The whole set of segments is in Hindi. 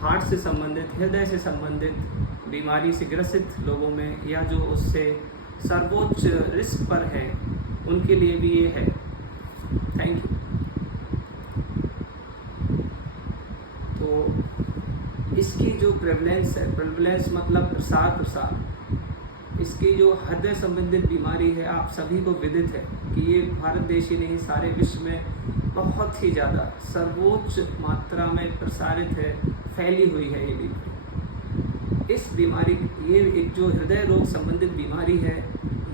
हार्ट से संबंधित, हृदय से संबंधित बीमारी से ग्रसित लोगों में, या जो उससे सर्वोच्च रिस्क पर हैं, उनके लिए भी ये है। Thank you. तो इसकी जो प्रेवलेंस है, प्रेवलेंस मतलब प्रसार, इसकी जो हृदय संबंधित बीमारी है, आप सभी को विदित है कि ये भारत देश ही नहीं, सारे विश्व में बहुत ही ज़्यादा सर्वोच्च मात्रा में प्रसारित है, फैली हुई है ये बीमारी। इस बीमारी, ये एक जो हृदय रोग संबंधित बीमारी है,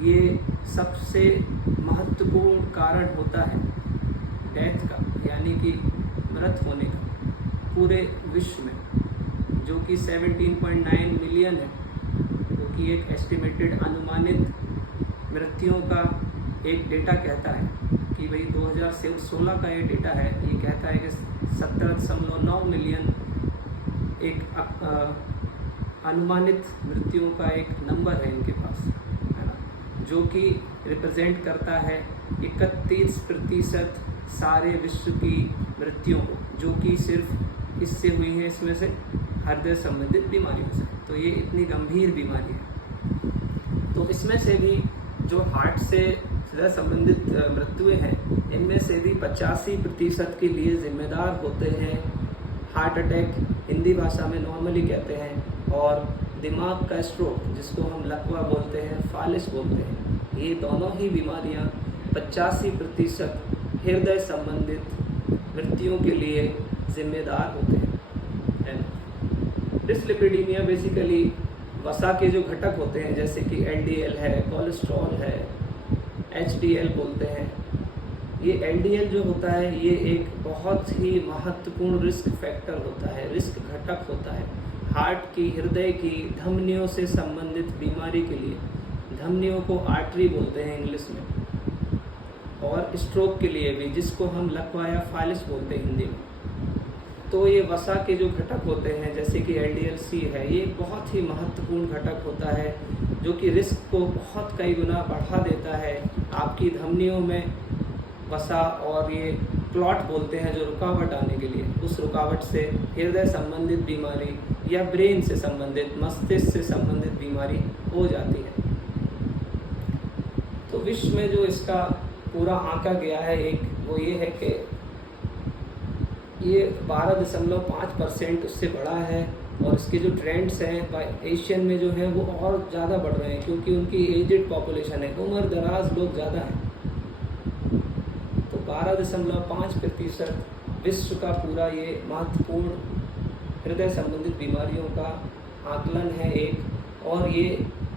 ये सबसे महत्वपूर्ण कारण होता है डेथ का, यानी कि मृत होने का पूरे विश्व में, जो कि 17.9 मिलियन है, जो कि एक एस्टिमेटेड अनुमानित मृत्युओं का एक डेटा कहता है कि भाई 2016 का ये डेटा है, ये कहता है कि 17.9 मिलियन एक अनुमानित मृत्युओं का एक नंबर है इनके पास, है ना, जो कि रिप्रेजेंट करता है 31% सारे विश्व की मृत्युओं को, जो कि सिर्फ इससे हुई है, इसमें से हृदय संबंधित बीमारियों से। तो ये इतनी गंभीर बीमारी है। तो इसमें से भी जो हार्ट से हृदय संबंधित मृत्युएं हैं, इनमें से भी 85% के लिए जिम्मेदार होते हैं हार्ट अटैक, हिंदी भाषा में नॉर्मली कहते हैं, और दिमाग का स्ट्रोक, जिसको हम लकवा बोलते हैं, फालिस बोलते हैं। ये दोनों ही बीमारियां 85% हृदय संबंधित मृत्युओं के लिए जिम्मेदार होते हैं, है ना। डिसलिपिडीमिया बेसिकली वसा के जो घटक होते हैं, जैसे कि LDL है, कोलेस्ट्रॉल है, HDL बोलते हैं। ये LDL जो होता है, ये एक बहुत ही महत्वपूर्ण रिस्क फैक्टर होता है, रिस्क घटक होता है हार्ट की, हृदय की, धमनियों से संबंधित बीमारी के लिए। धमनियों को आर्टरी बोलते हैं इंग्लिश में, और स्ट्रोक के लिए भी, जिसको हम लकवा या फालिस बोलते हैं हिंदी में। तो ये वसा के जो घटक होते हैं, जैसे कि LDL-C है, ये बहुत ही महत्वपूर्ण घटक होता है, जो कि रिस्क को बहुत कई गुना बढ़ा देता है। आपकी धमनियों में वसा और ये क्लॉट बोलते हैं, जो रुकावट आने के लिए, उस रुकावट से हृदय संबंधित बीमारी या ब्रेन से संबंधित, मस्तिष्क से संबंधित बीमारी हो जाती है। तो विश्व में जो इसका पूरा आंका गया है एक, वो ये है कि ये 12.5% उससे बढ़ा है, और इसके जो ट्रेंड्स हैं एशियन में जो है वो और ज़्यादा बढ़ रहे हैं, क्योंकि उनकी एजेड पॉपुलेशन है, उम्र दराज लोग ज़्यादा हैं। तो 12.5% विश्व का पूरा ये महत्वपूर्ण हृदय संबंधित बीमारियों का आकलन है एक। और ये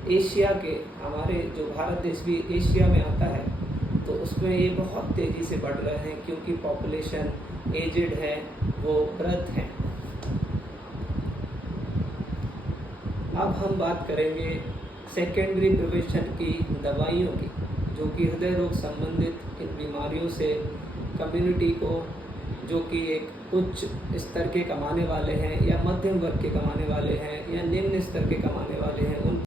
एशिया के, हमारे जो भारत देश भी एशिया में आता है, तो उसमें ये बहुत तेज़ी से बढ़ रहे हैं, क्योंकि पॉपुलेशन एजेड है, वो वृद्ध हैं। अब हम बात करेंगे सेकेंडरी प्रिवेंशन की दवाइयों की, जो कि हृदय रोग संबंधित इन बीमारियों से कम्युनिटी को, जो कि एक उच्च स्तर के कमाने वाले हैं, या मध्यम वर्ग के कमाने वाले हैं, या निम्न स्तर के कमाने वाले हैं, उन